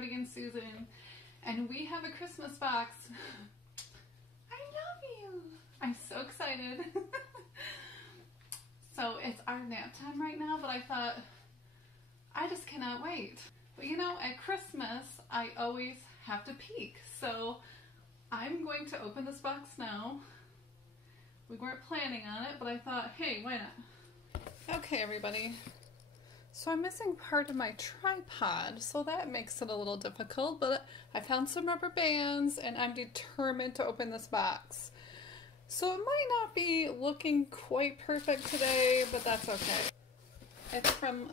Jody and Susan, and we have a Christmas box. I love you. I'm so excited. So it's our nap time right now, but I thought, I just cannot wait. But you know, at Christmas, I always have to peek. So I'm going to open this box now. We weren't planning on it, but I thought, hey, why not? Okay, everybody. So I'm missing part of my tripod, so that makes it a little difficult, but I found some rubber bands and I'm determined to open this box. So it might not be looking quite perfect today, but that's okay. It's from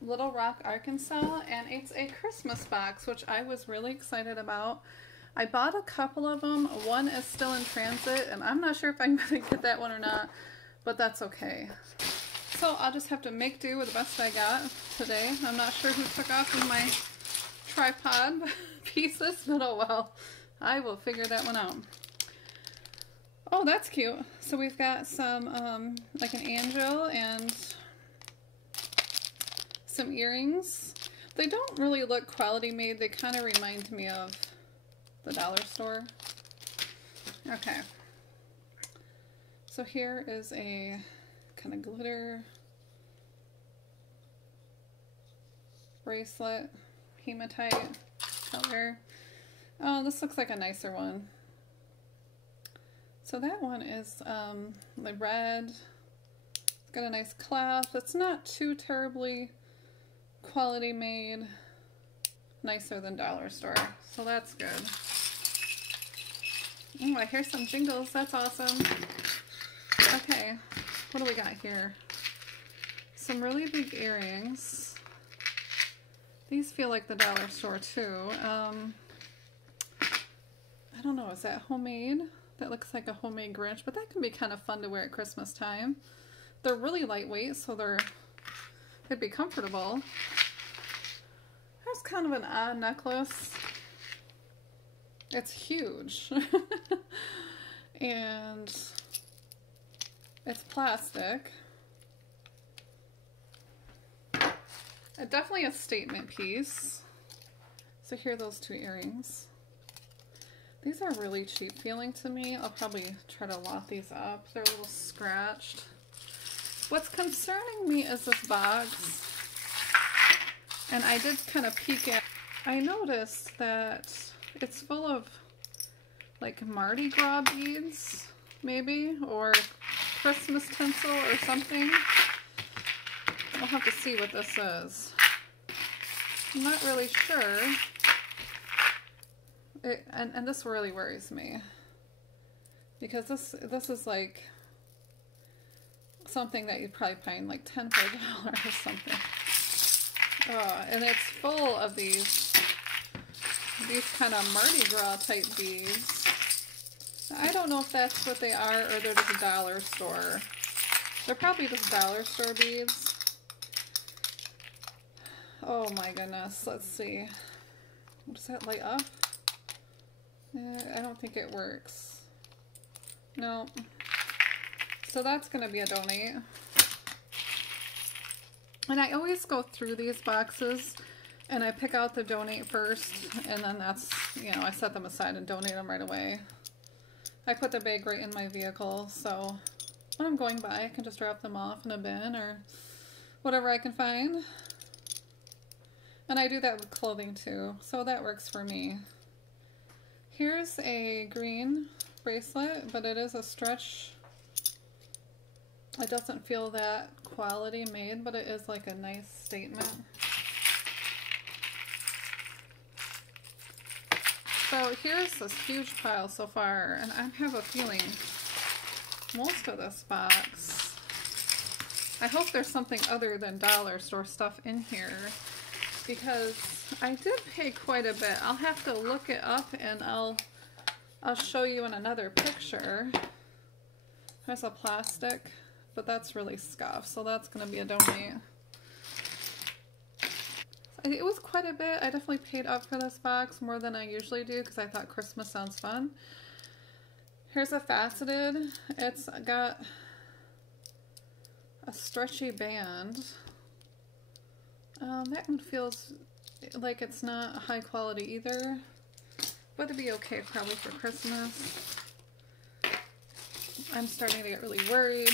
Little Rock, Arkansas, and it's a Christmas box, which I was really excited about. I bought a couple of them. One is still in transit, and I'm not sure if I'm going to get that one or not, but that's okay. So I'll just have to make do with the best I got today. I'm not sure who took off of my tripod pieces, but oh well. I will figure that one out. Oh, that's cute. So we've got some, like an angel and some earrings. They don't really look quality made. They kind of remind me of the dollar store. Okay. So here is a kind of glitter bracelet, hematite color. Oh, this looks like a nicer one. So that one is the red. It's got a nice clasp. It's not too terribly quality made. Nicer than dollar store. So that's good. Oh, I hear some jingles. That's awesome. Okay, what do we got here? Some really big earrings. These feel like the dollar store too. I don't know, is that homemade? That looks like a homemade Grinch, but that can be kind of fun to wear at Christmas time. They're really lightweight, so they'd be comfortable. That's kind of an odd necklace. It's huge. And it's plastic. Definitely a statement piece. So here are those two earrings. These are really cheap feeling to me. I'll probably try to lot these up. They're a little scratched. What's concerning me is this box. And I did kind of peek at. I noticed that it's full of like Mardi Gras beads, maybe, or Christmas tinsel or something. We'll have to see what this is. I'm not really sure. And this really worries me. Because this is like something that you'd probably find like $10 for $1 or something. Oh, and it's full of these kind of Mardi Gras type beads. I don't know if that's what they are or they're just a dollar store. They're probably just dollar store beads. Oh my goodness, let's see. Does that light up? I don't think it works. No. So that's going to be a donate. And I always go through these boxes and I pick out the donate first, and then that's, you know, I set them aside and donate them right away. I put the bag right in my vehicle, so when I'm going by I can just drop them off in a bin or whatever I can find. And I do that with clothing too, so that works for me. Here's a green bracelet, but it is a stretch. It doesn't feel that quality made, but it is like a nice statement. So here's this huge pile so far, and I have a feeling most of this box, I hope there's something other than dollar store stuff in here, because I did pay quite a bit. I'll have to look it up and I'll show you in another picture. There's a plastic, but that's really scuffed, so that's going to be a donate. It was quite a bit. I definitely paid up for this box, more than I usually do, because I thought Christmas sounds fun. Here's a faceted. It's got a stretchy band. That one feels like it's not high quality either, but it'd be okay probably for Christmas. I'm starting to get really worried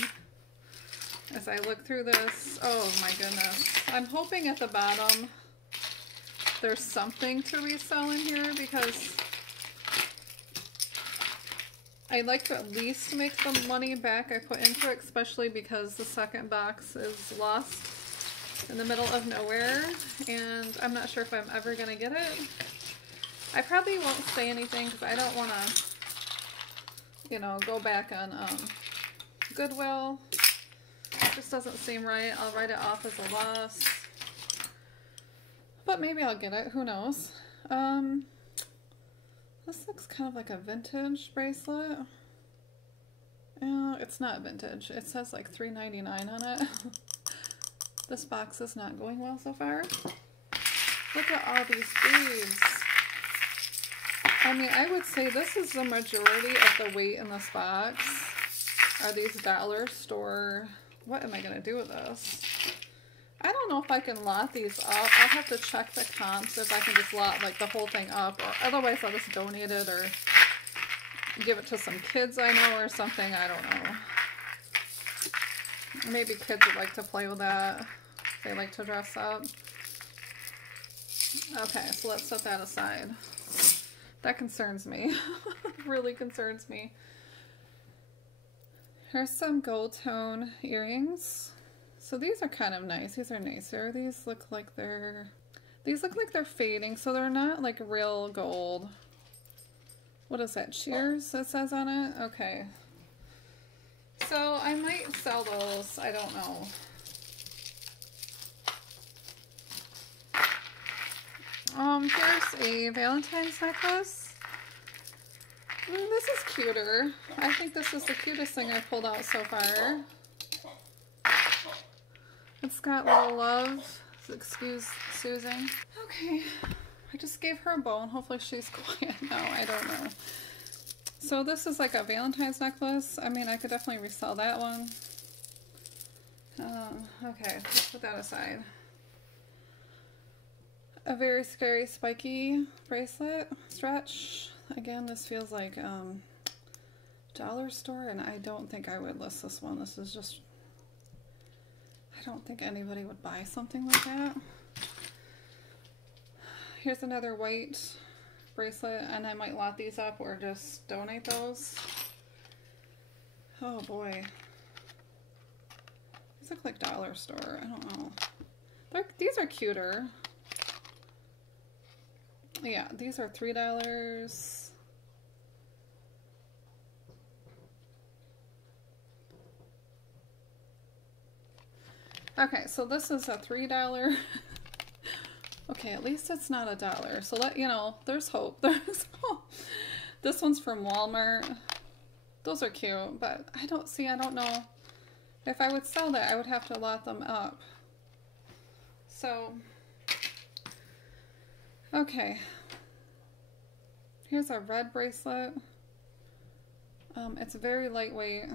as I look through this. Oh my goodness. I'm hoping at the bottom there's something to resell in here, because I'd like to at least make the money back I put into it, especially because the second box is lost in the middle of nowhere, and I'm not sure if I'm ever going to get it. I probably won't say anything because I don't want to, you know, go back on Goodwill. It just doesn't seem right. I'll write it off as a loss. But maybe I'll get it. Who knows? This looks kind of like a vintage bracelet. It's not vintage. It says like $3.99 on it. This box is not going well so far. Look at all these beads. I mean, I would say this is the majority of the weight in this box are these dollar store. What am I going to do with this? I don't know if I can lot these up. I'll have to check the comps if I can just lot like the whole thing up, or otherwise I'll just donate it or give it to some kids I know or something. I don't know. Maybe kids would like to play with that. They like to dress up. Okay, so let's set that aside. That concerns me. Really concerns me. Here's some gold tone earrings. So these are kind of nice. These are nicer. These look like they're fading, so they're not like real gold. What is that? Cheers, it says on it? Okay. So I might sell those. I don't know. Here's a Valentine's necklace. This is cuter. I think this is the cutest thing I've pulled out so far. It's got little love. Excuse Susan. Okay. I just gave her a bone. Hopefully she's quiet now. I don't know. So this is like a Valentine's necklace. I mean, I could definitely resell that one. Okay, let's put that aside. A very scary spiky bracelet stretch. Again, this feels like dollar store, and I don't think I would list this one. This is just, I don't think anybody would buy something like that. Here's another white bracelet, and I might lot these up or just donate those. Oh boy. These look like dollar store. I don't know. These are cuter. Yeah, these are $3. Okay, so this is a $3. Okay, at least it's not $1. So you know, there's hope. There's hope. This one's from Walmart. Those are cute, but I don't know. If I would sell that, I would have to lot them up. So, okay. Here's a red bracelet. It's very lightweight.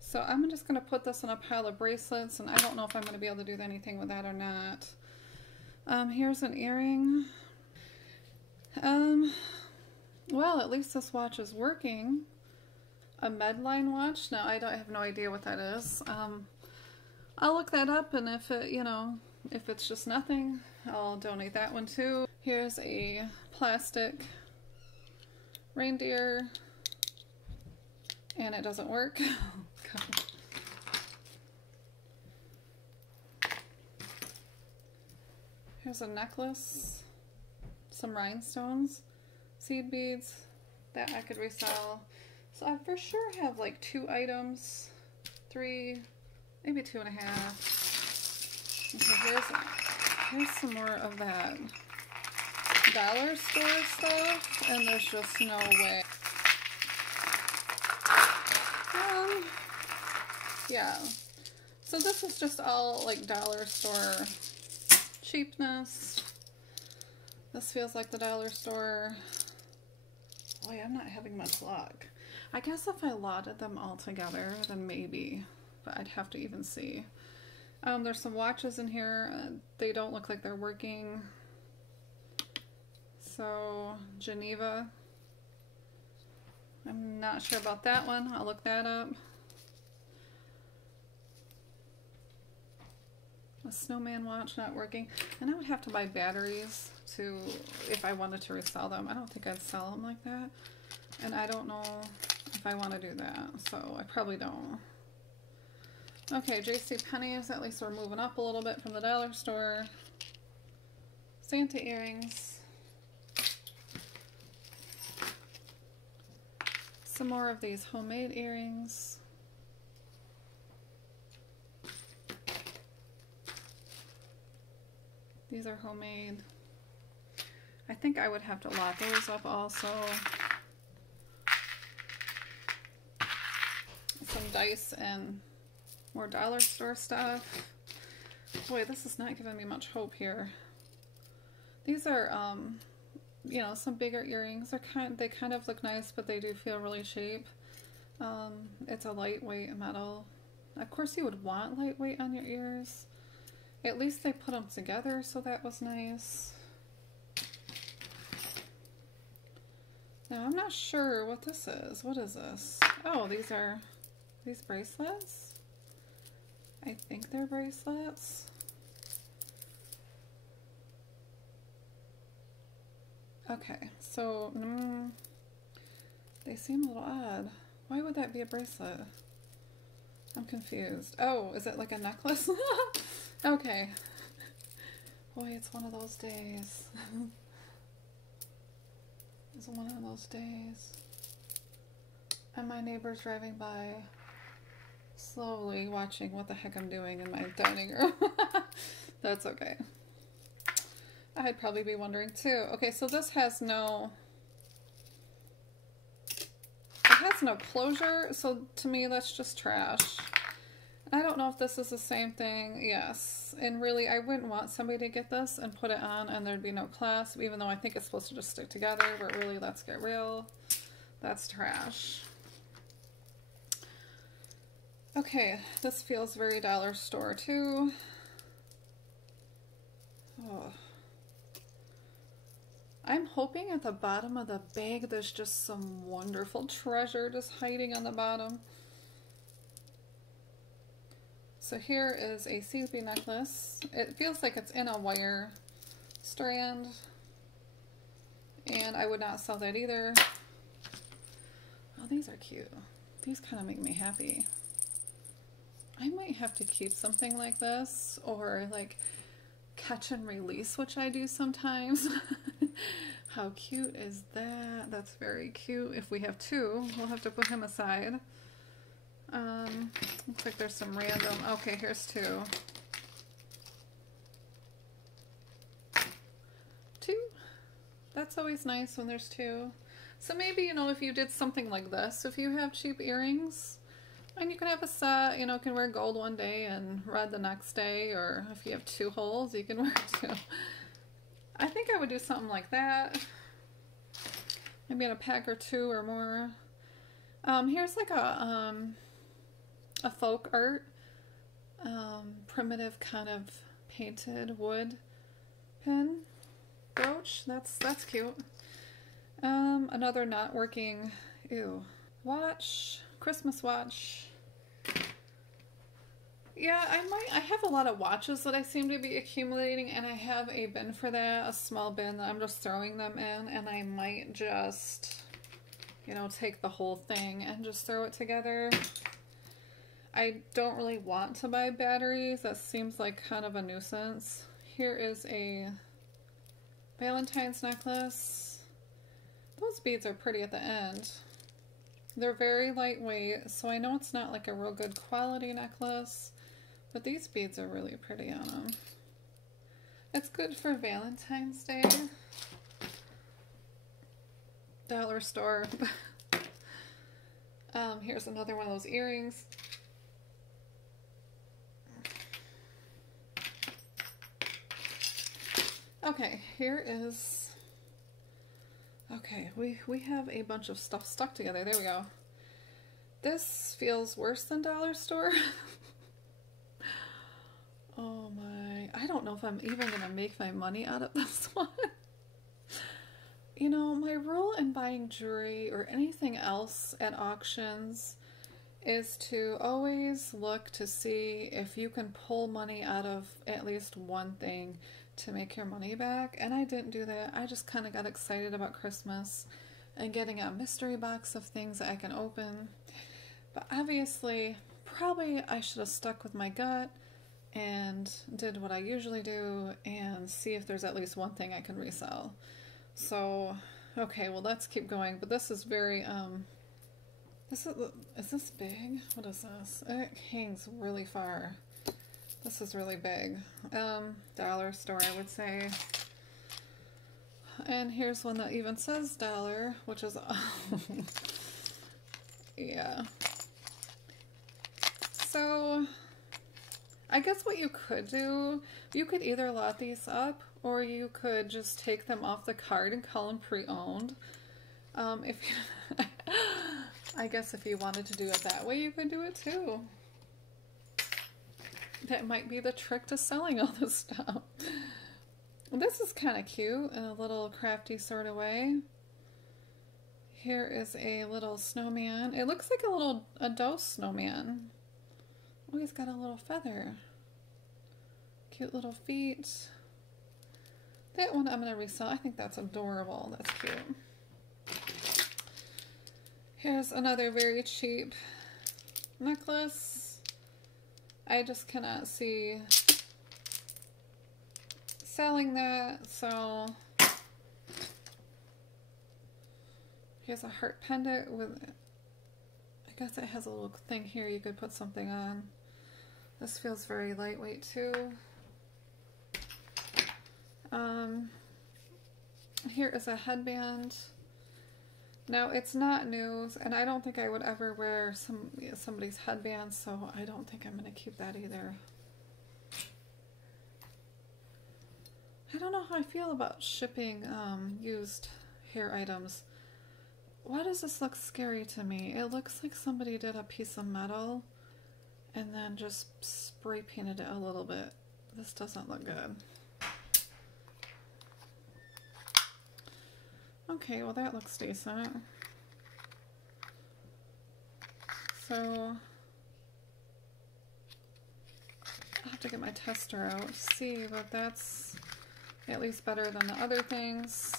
So I'm just going to put this in a pile of bracelets, and I don't know if I'm going to be able to do anything with that or not. Here's an earring. Well, at least this watch is working. A Medline watch. Now, I have no idea what that is. I'll look that up, and if it, you know, if it's just nothing, I'll donate that one too. Here's a plastic reindeer, and it doesn't work. Here's a necklace, some rhinestones, seed beads that I could resell. So I for sure have like 2 items, 3, maybe 2.5. Okay, here's some more of that dollar store stuff, and there's just no way. Yeah. So this is just all like dollar store cheapness. This feels like the dollar store. Boy, I'm not having much luck. I guess if I lotted them all together, then maybe, but I'd have to even see. There's some watches in here. They don't look like they're working. So, Geneva. I'm not sure about that one. I'll look that up. A snowman watch not working. And I would have to buy batteries to, if I wanted to resell them. I don't think I'd sell them like that. And I don't know if I want to do that. So I probably don't. Okay, JCPenney's, at least we're moving up a little bit from the dollar store. Santa earrings. Some more of these homemade earrings. These are homemade. I think I would have to lock those up also. Some dice and more dollar store stuff. Boy, this is not giving me much hope here. These are, you know, some bigger earrings. They kind of look nice, but they do feel really cheap. It's a lightweight metal. Of course, you would want lightweight on your ears. At least they put them together, so that was nice. Now, I'm not sure what this is. What is this? Oh, these are these bracelets? I think they're bracelets. Okay, so they seem a little odd. Why would that be a bracelet? I'm confused. Oh, is it like a necklace? Okay. Boy, it's one of those days. It's one of those days. And my neighbor's driving by slowly watching what the heck I'm doing in my dining room. That's okay. I'd probably be wondering too. Okay, so this has no... It has no closure, so to me that's just trash. I don't know if this is the same thing. Yes. And really, I wouldn't want somebody to get this and put it on and there'd be no clasp, even though I think it's supposed to just stick together, but really, let's get real. That's trash. Okay, this feels very dollar store too. Oh. I'm hoping at the bottom of the bag there's just some wonderful treasure just hiding on the bottom. So here is a Seasby necklace. It feels like it's in a wire strand. And I would not sell that either. Oh, these are cute. These kind of make me happy. I might have to keep something like this, or like catch and release, which I do sometimes. How cute is that? That's very cute. If we have two, we'll have to put him aside. Looks like there's some random... Okay, here's two. Two? That's always nice when there's two. So maybe, you know, if you did something like this, if you have cheap earrings, and you can have a set, you know, can wear gold one day and red the next day, or if you have two holes, you can wear two. I think I would do something like that. Maybe in a pack or two or more. Here's like a folk art, primitive kind of painted wood pin brooch. That's cute. Another not working, watch, Christmas watch. Yeah, I have a lot of watches that I seem to be accumulating, and I have a bin for that, a small bin that I'm just throwing them in, and I might just, you know, take the whole thing and just throw it together. I don't really want to buy batteries. That seems like kind of a nuisance. Here is a Valentine's necklace. Those beads are pretty at the end. They're very lightweight, so I know it's not like a real good quality necklace, but these beads are really pretty on them. It's good for Valentine's Day. Dollar store. Here's another one of those earrings. Okay, here is... Okay, we have a bunch of stuff stuck together. There we go. This feels worse than dollar store. don't know if I'm even going to make my money out of this one. You know, my rule in buying jewelry or anything else at auctions is to always look to see if you can pull money out of at least one thing to make your money back. And I didn't do that. I just kind of got excited about Christmas and getting a mystery box of things that I can open. But obviously, probably I should have stuck with my gut and did what I usually do and see if there's at least one thing I can resell. So, okay, well, let's keep going. But this is very, is this big? What is this? It hangs really far. This is really big. Dollar store, I would say. And here's one that even says dollar, which is, yeah. So, I guess what you could do, you could either lot these up, or you could just take them off the card and call them pre-owned. If you, I guess if you wanted to do it that way, you could do it too. That might be the trick to selling all this stuff. This is kind of cute in a little crafty sort of way. Here is a little snowman. It looks like a doe snowman. Oh, he's got a little feather. Cute little feet. That one I'm going to resell. I think that's adorable. That's cute. Here's another very cheap necklace. I just cannot see selling that, so here's a heart pendant with, I guess it has a little thing here you could put something on. This feels very lightweight too. Here is a headband. Now it's not new, and I don't think I would ever wear somebody's headband, so I don't think I'm going to keep that either. I don't know how I feel about shipping used hair items. Why does this look scary to me? It looks like somebody did a piece of metal and then just spray painted it a little bit. This doesn't look good. Okay, well that looks decent. So I'll have to get my tester out to see, but that's at least better than the other things.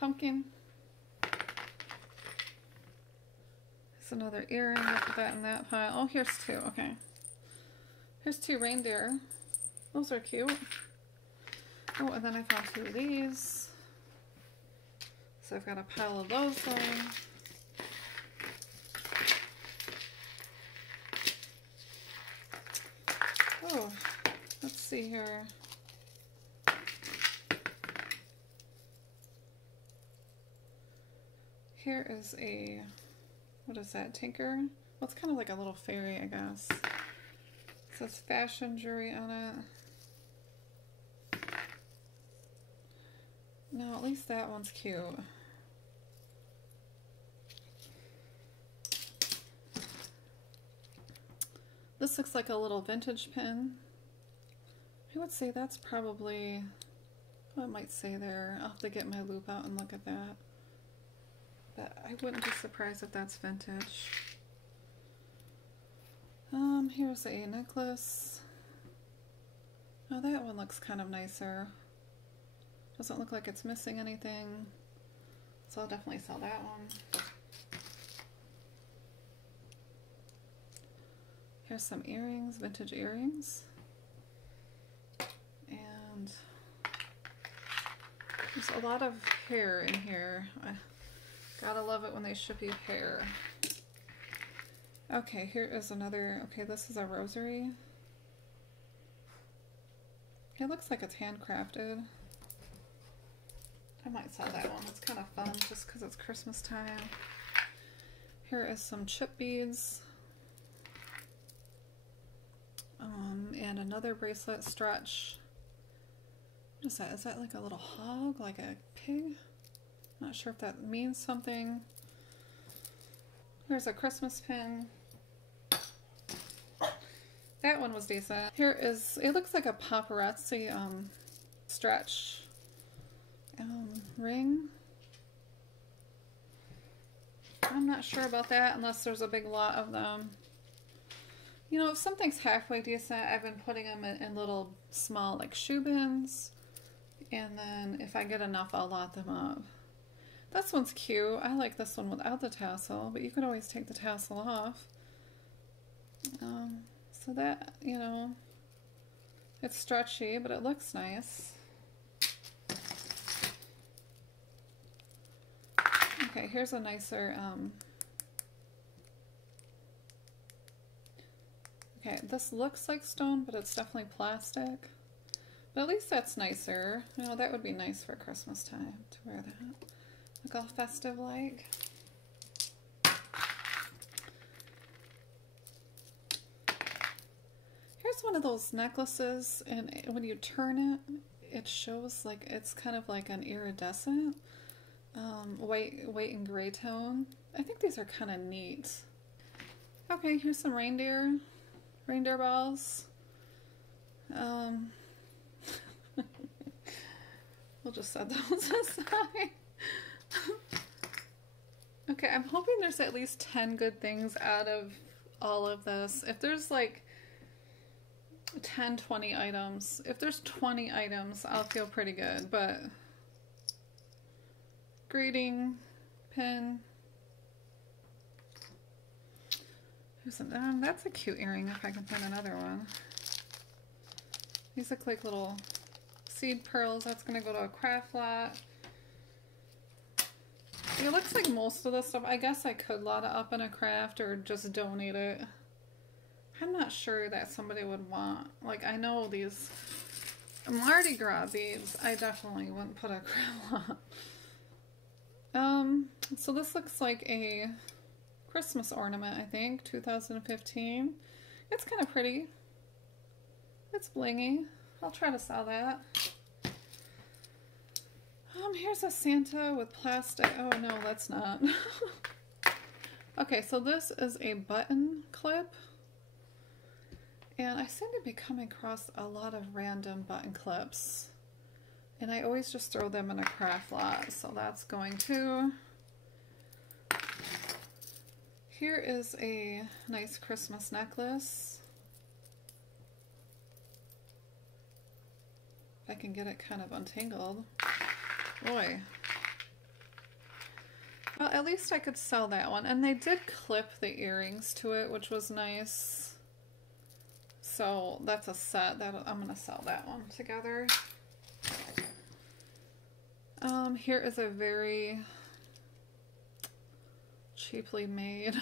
Pumpkin. There's another earring. I'll put that in that pile. Oh, here's two. Okay. Here's two reindeer. Those are cute. Oh, and then I found two of these. So I've got a pile of those going. Oh, let's see here. Here is a, what is that, tinker? Well, it's kind of like a little fairy, I guess. It says fashion jewelry on it. No, at least that one's cute. This looks like a little vintage pin. I would say that's probably, what it might say there. I'll have to get my loop out and look at that. But I wouldn't be surprised if that's vintage. Here's a necklace. Oh, that one looks kind of nicer. Doesn't look like it's missing anything. So I'll definitely sell that one. Here's some earrings, vintage earrings. And there's a lot of hair in here. I gotta love it when they ship you hair. Okay, here is another, okay, this is a rosary. It looks like it's handcrafted. I might sell that one. It's kind of fun just because it's Christmas time. Here is some chip beads. And another bracelet stretch. What is that? Is that like a little hog? Like a pig? Not sure if that means something. Here's a Christmas pin. That one was decent. Here is, it looks like a paparazzi stretch ring. I'm not sure about that unless there's a big lot of them. You know, if something's halfway decent, I've been putting them in little small like shoe bins. And then if I get enough, I'll lot them up. This one's cute. I like this one without the tassel, but you could always take the tassel off. So that, you know, it's stretchy, but it looks nice. Okay, here's a nicer, okay, this looks like stone, but it's definitely plastic. But at least that's nicer. You know, that would be nice for Christmas time to wear that. Look all festive like. Here's one of those necklaces, and when you turn it, it shows like it's kind of like an iridescent white and gray tone. I think these are kind of neat. Okay, here's some reindeer balls. We'll just set those aside. Okay, I'm hoping there's at least 10 good things out of all of this. If there's like 10, 20 items, if there's 20 items, I'll feel pretty good, but greeting pin. That's a cute earring if I can find another one. These look like little seed pearls. That's gonna go to a craft lot. It looks like most of the stuff, I guess I could lot it up in a craft or just donate it. I'm not sure that somebody would want, like I know these Mardi Gras beads, I definitely wouldn't put a craft lot. So this looks like a Christmas ornament, I think, 2015. It's kind of pretty. It's blingy. I'll try to sell that. Here's a Santa with plastic. Oh no, that's not. Okay, so this is a button clip. And I seem to be coming across a lot of random button clips. And I always just throw them in a craft lot, so that's going to. Here is a nice Christmas necklace. If I can get it kind of untangled. Boy. Well, at least I could sell that one. And they did clip the earrings to it, which was nice. So that's a set that I'm going to sell that one together. Here is a very cheaply made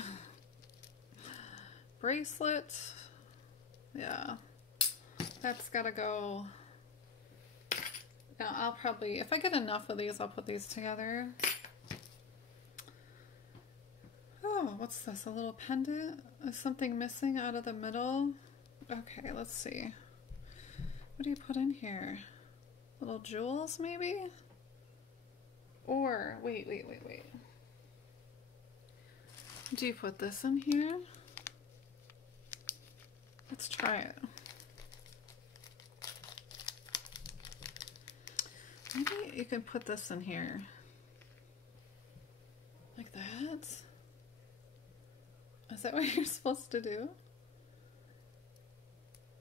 bracelet. Yeah, that's gotta go. Now I'll probably, if I get enough of these, I'll put these together. Oh, what's this? A little pendant? Is something missing out of the middle? Okay, let's see. What do you put in here? Little jewels, maybe? Or, wait. Do you put this in here? Let's try it. Maybe you can put this in here. Like that? Is that what you're supposed to do?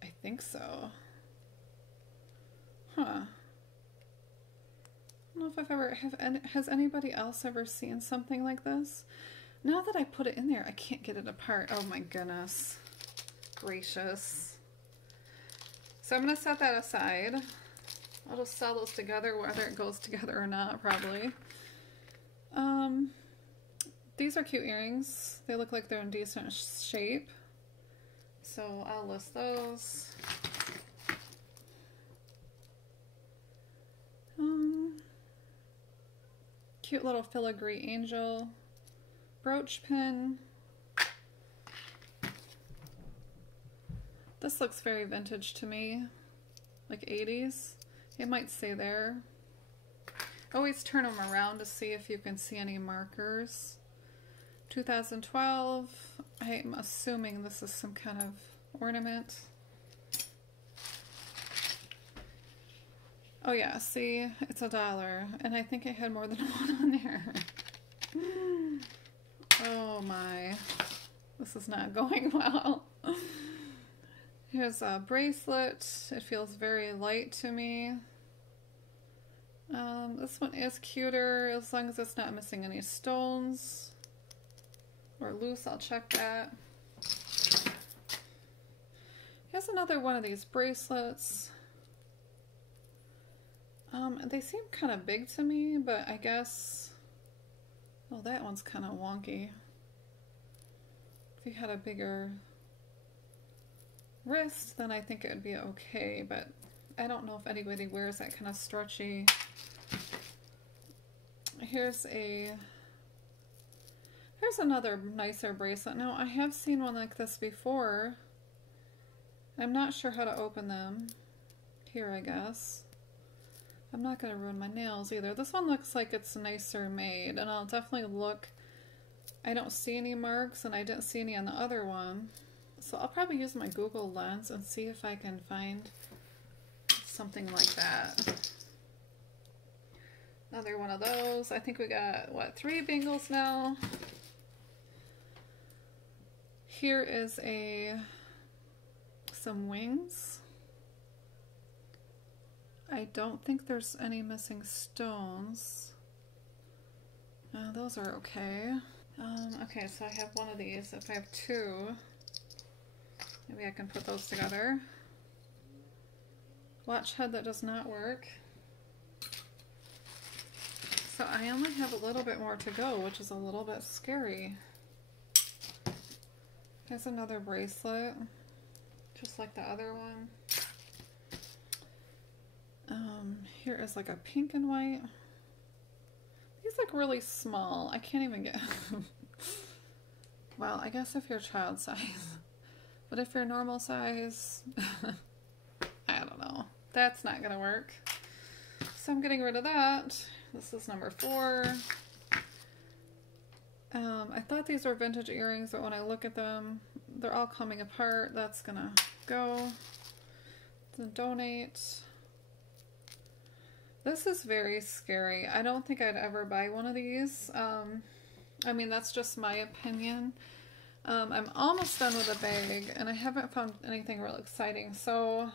I think so. Huh. I don't know if I've ever, has anybody else ever seen something like this? Now that I put it in there, I can't get it apart. Oh my goodness. Gracious. So I'm going to set that aside. I'll just sell those together, whether it goes together or not, probably. These are cute earrings. They look like they're in decent shape. So I'll list those. Cute little filigree angel. Brooch pin. This looks very vintage to me. Like 80s. It might say there. Always turn them around to see if you can see any markers. 2012. I'm assuming this is some kind of ornament. Oh yeah, see, it's $1, and I think I had more than one on there. Oh my, this is not going well. Here's a bracelet. It feels very light to me. This one is cuter as long as it's not missing any stones or loose. I'll check that. Here's another one of these bracelets. They seem kind of big to me, but I guess, oh, that one's kind of wonky. If you had a bigger wrist, then I think it would be okay, but I don't know if anybody wears that kind of stretchy. Here's another nicer bracelet. Now, I have seen one like this before. I'm not sure how to open them. Here, I guess. I'm not going to ruin my nails either. This one looks like it's nicer made, and I'll definitely look. I don't see any marks, and I didn't see any on the other one. So I'll probably use my Google Lens and see if I can find something like that. Another one of those. I think we got, what, 3 bangles now? Here is some wings. I don't think there's any missing stones. Those are okay. Okay, so I have one of these. If I have 2, maybe I can put those together. Watch head that does not work. So I only have a little bit more to go, which is a little bit scary. Here's another bracelet, just like the other one. Here is like a pink and white. These look really small. I can't even get... Well, I guess if you're child size. But if you're normal size, I don't know. That's not gonna work. So I'm getting rid of that. This is number 4. I thought these were vintage earrings, but when I look at them, they're all coming apart. That's gonna go. Then donate. This is very scary. I don't think I'd ever buy one of these. I mean, that's just my opinion. I'm almost done with the bag, and I haven't found anything real exciting. So,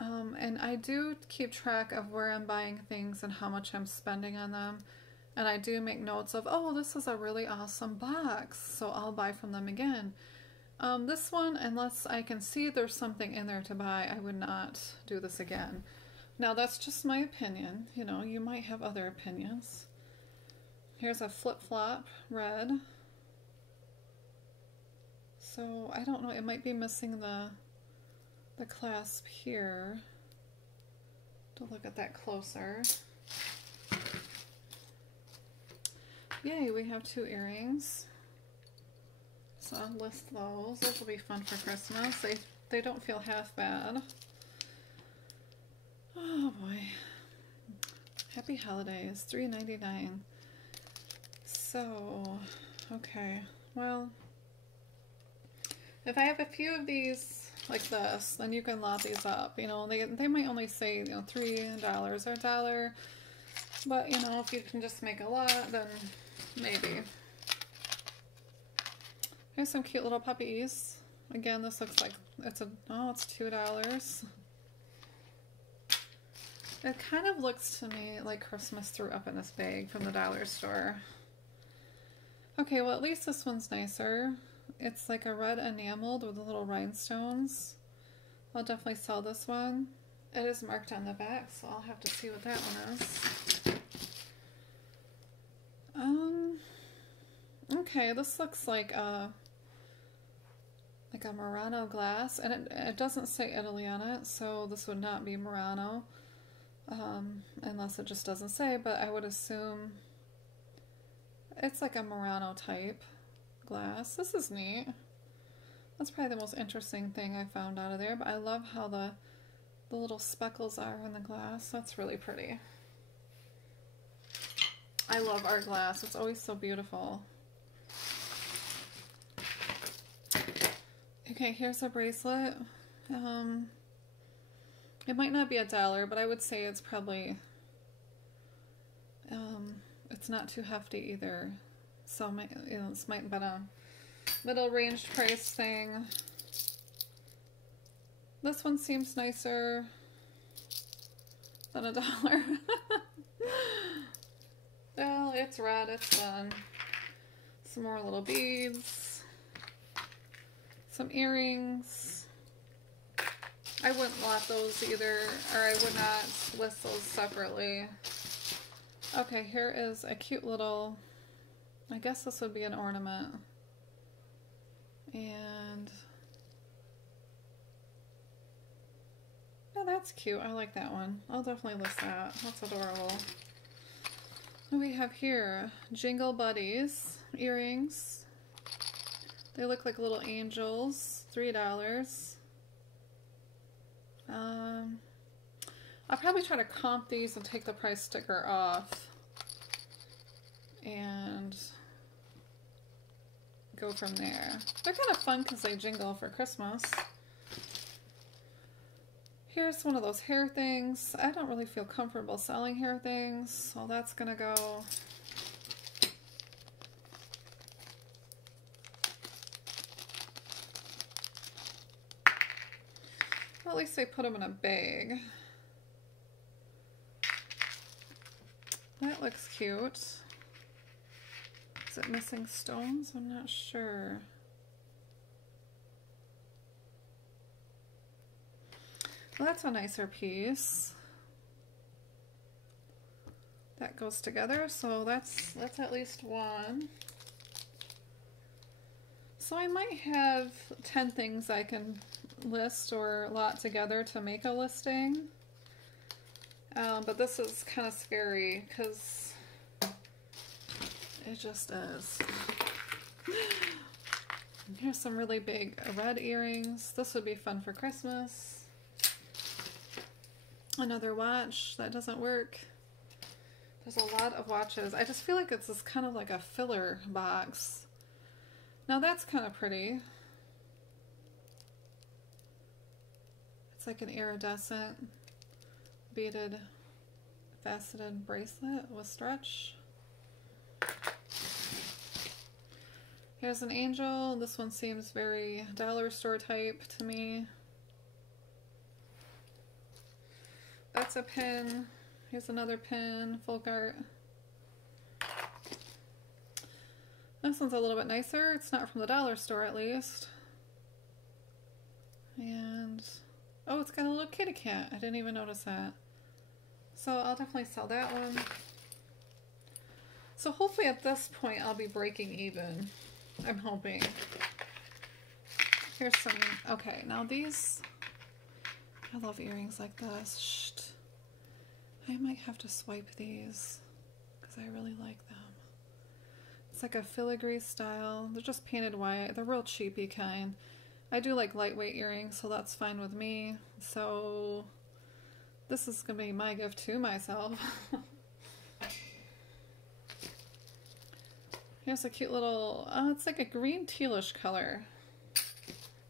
and I do keep track of where I'm buying things and how much I'm spending on them. And I do make notes of, oh, this is a really awesome box, so I'll buy from them again. This one, unless I can see there's something in there to buy, I would not do this again. Now, that's just my opinion. You know, you might have other opinions. Here's a flip-flop, red. So, I don't know, it might be missing the clasp here. To look at that closer. Yay, we have 2 earrings. So I'll list those. Those will be fun for Christmas. They don't feel half bad. Oh boy. Happy holidays. $3.99. So, okay. Well, if I have a few of these like this, then you can lot these up. You know, they might only say, you know, $3 or $1. But, you know, if you can just make a lot, then maybe. Here's some cute little puppies. Again, this looks like it's $2. It kind of looks to me like Christmas threw up in this bag from the dollar store. Okay, well, at least this one's nicer. It's like a red enameled with the little rhinestones. I'll definitely sell this one. It is marked on the back, so I'll have to see what that one is. Okay, this looks like a Murano glass, and it doesn't say Italy on it, so this would not be Murano, unless it just doesn't say, but I would assume it's like a Murano type glass. This is neat. That's probably the most interesting thing I found out of there, but I love how the little speckles are in the glass. That's really pretty. I love art glass. It's always so beautiful. Okay, here's a bracelet. It might not be $1, but I would say it's probably, it's not too hefty either. So, this might have been a middle range price thing. This one seems nicer than $1. Well, it's red, it's done. Some more little beads. Some earrings. I wouldn't lot those either, or I would not list those separately. Okay, here is a cute little, I guess this would be an ornament. And, oh, that's cute. I like that one. I'll definitely list that. That's adorable. What do we have here? Jingle Buddies earrings. They look like little angels. $3. I'll probably try to comp these and take the price sticker off and go from there. They're kind of fun because they jingle for Christmas. Here's one of those hair things. I don't really feel comfortable selling hair things, so that's gonna go. Well, at least they put them in a bag. That looks cute. Is it missing stones? I'm not sure. Well, that's a nicer piece. That goes together, so that's at least one. So I might have 10 things I can list or lot together to make a listing. But this is kind of scary because it just is. Here's some really big red earrings. This would be fun for Christmas. Another watch that doesn't work. There's a lot of watches. I just feel like it's this kind of like a filler box. Now that's kind of pretty. It's like an iridescent beaded faceted bracelet with stretch. Here's an angel. This one seems very dollar store type to me. That's a pin. Here's another pin, folk art. This one's a little bit nicer. It's not from the dollar store at least. And, oh, it's got a little kitty cat. I didn't even notice that. So I'll definitely sell that one. So hopefully at this point I'll be breaking even. I'm hoping. Here's some, okay, now these, I love earrings like this. Shh. I might have to swipe these because I really like them. It's like a filigree style. They're just painted white. They're real cheapy kind. I do like lightweight earrings, so that's fine with me. So this is going to be my gift to myself. Here's a cute little, it's like a green tealish color.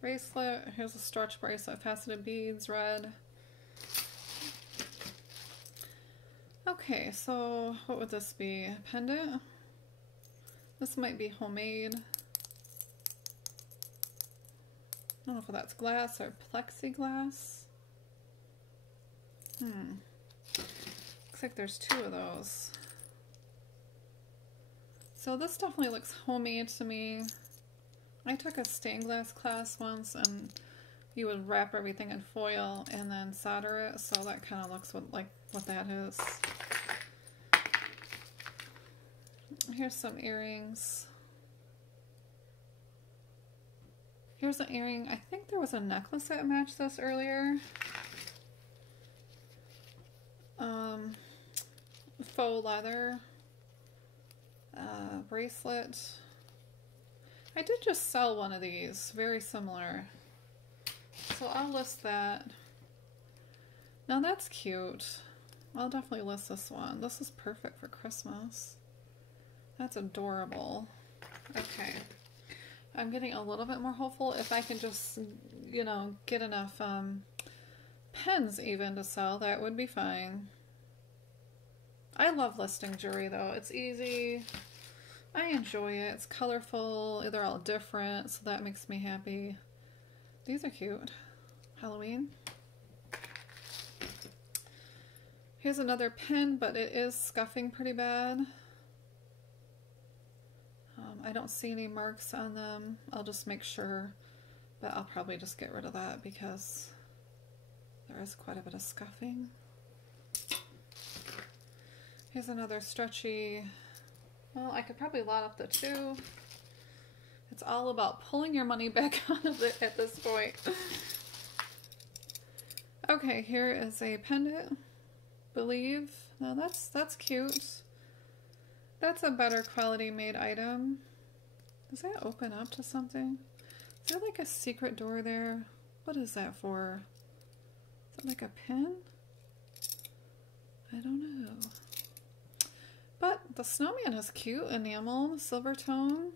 Bracelet. Here's a stretch bracelet, faceted beads, red. Okay, so what would this be? A pendant? This might be homemade. I don't know if that's glass or plexiglass. Looks like there's 2 of those. So this definitely looks homemade to me. I took a stained glass class once and you would wrap everything in foil and then solder it, so that kind of looks like what that is. Here's some earrings. Here's an earring. I think there was a necklace that matched this earlier. Faux leather. Bracelet. I did just sell one of these, very similar. So I'll list that. Now that's cute. I'll definitely list this one. This is perfect for Christmas. That's adorable. Okay. I'm getting a little bit more hopeful if I can just, you know, get enough pens even to sell. That would be fine. I love listing jewelry though. It's easy. I enjoy it. It's colorful. They're all different, so that makes me happy. These are cute. Halloween. Here's another pen, but it is scuffing pretty bad. I don't see any marks on them. I'll just make sure, but I'll probably just get rid of that because there is quite a bit of scuffing. Here's another stretchy. Well, I could probably lot up the two. It's all about pulling your money back out of it at this point. Okay, here is a pendant. Believe. Now that's cute. That's a better quality made item. Does that open up to something? Is there like a secret door there? What is that for? Is it like a pin? I don't know. But the snowman is cute. Enamel, silver tone.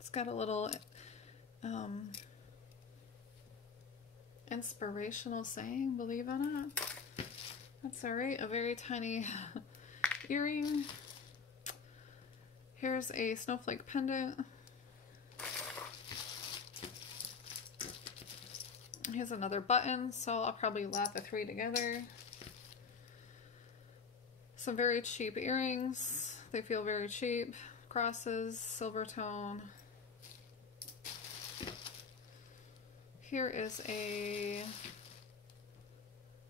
It's got a little inspirational saying, believe it or not. That's alright. A very tiny earring. Here's a snowflake pendant. Here's another button, so I'll probably lot the three together. Some very cheap earrings. They feel very cheap. Crosses, silver tone. Here is a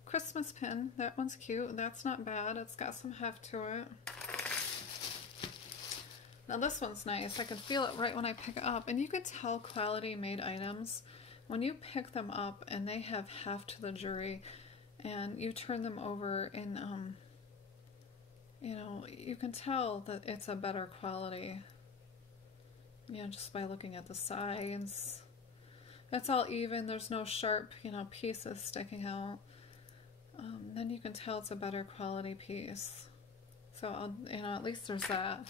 Christmas pin. That one's cute. That's not bad. It's got some heft to it. Now this one's nice. I can feel it right when I pick it up. And you can tell quality made items when you pick them up and they have heft to the jewelry and you turn them over and you know, you can tell that it's a better quality, you know, just by looking at the sides. It's all even. There's no sharp, you know, pieces sticking out. Then you can tell it's a better quality piece. So, you know, at least there's that.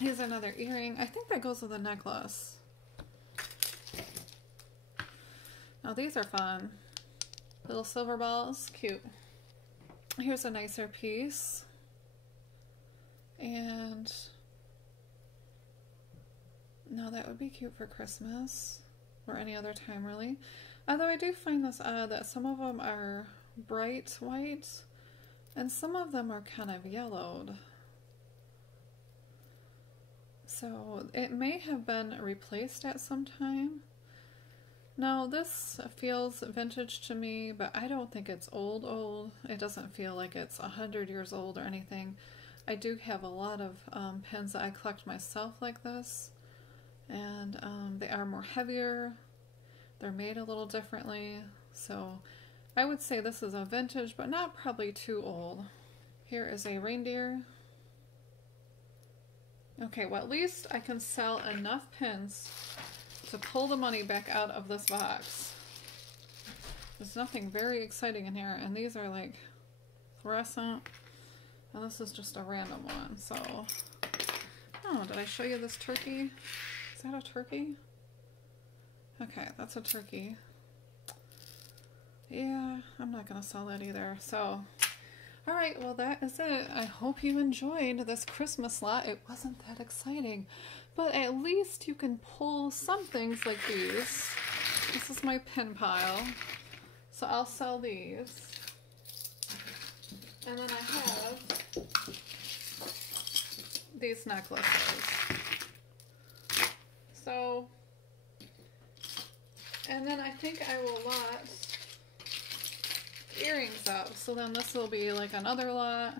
Here's another earring. I think that goes with a necklace. Now these are fun. Little silver balls. Cute. Here's a nicer piece. And no, that would be cute for Christmas or any other time really. Although I do find this odd that some of them are bright white and some of them are kind of yellowed. So it may have been replaced at some time. Now this feels vintage to me, but I don't think it's old. It doesn't feel like it's 100 years old or anything. I do have a lot of pens that I collect myself like this, and they are more heavier. They're made a little differently, so I would say this is a vintage, but not probably too old. Here is a reindeer. Okay, well at least I can sell enough pins to pull the money back out of this box. There's nothing very exciting in here, and these are like fluorescent, and this is just a random one. So, oh, did I show you this turkey? Is that a turkey? Okay, that's a turkey. Yeah, I'm not gonna sell that either. So, alright, well that is it. I hope you enjoyed this Christmas lot. It wasn't that exciting, but at least you can pull some things like these. This is my pin pile, so I'll sell these. And then I have these necklaces. So, and then I think I will lot earrings up. So then this will be like another lot.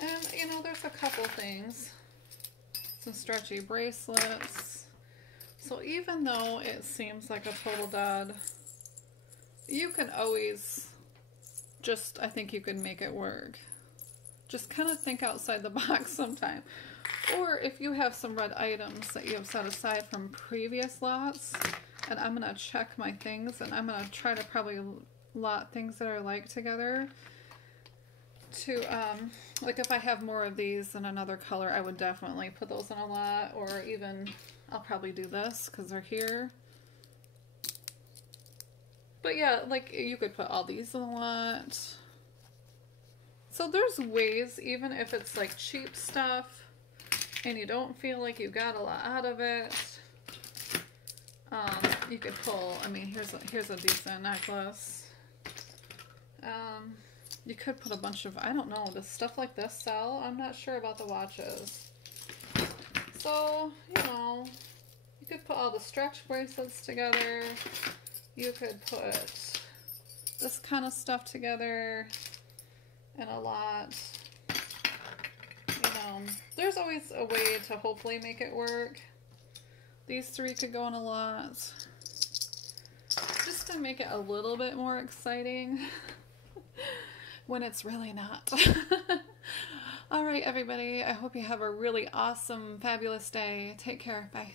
And you know, there's a couple things. Some stretchy bracelets. So even though it seems like a total dud, you can always just, I think you can make it work. Just kind of think outside the box sometime. Or if you have some red items that you have set aside from previous lots, and I'm going to check my things, and I'm going to try to probably lot things that are like together. to, like if I have more of these in another color, I would definitely put those in a lot, or even, I'll probably do this because they're here. But yeah, like you could put all these in a lot. So there's ways, even if it's like cheap stuff and you don't feel like you got a lot out of it, you could pull, I mean, here's a decent necklace. You could put a bunch of, I don't know, does stuff like this sell? I'm not sure about the watches. So, you know, you could put all the stretch bracelets together. You could put this kind of stuff together in a lot. You know, there's always a way to hopefully make it work. These three could go in a lot. Just to make it a little bit more exciting when it's really not. All right, everybody. I hope you have a really awesome, fabulous day. Take care. Bye.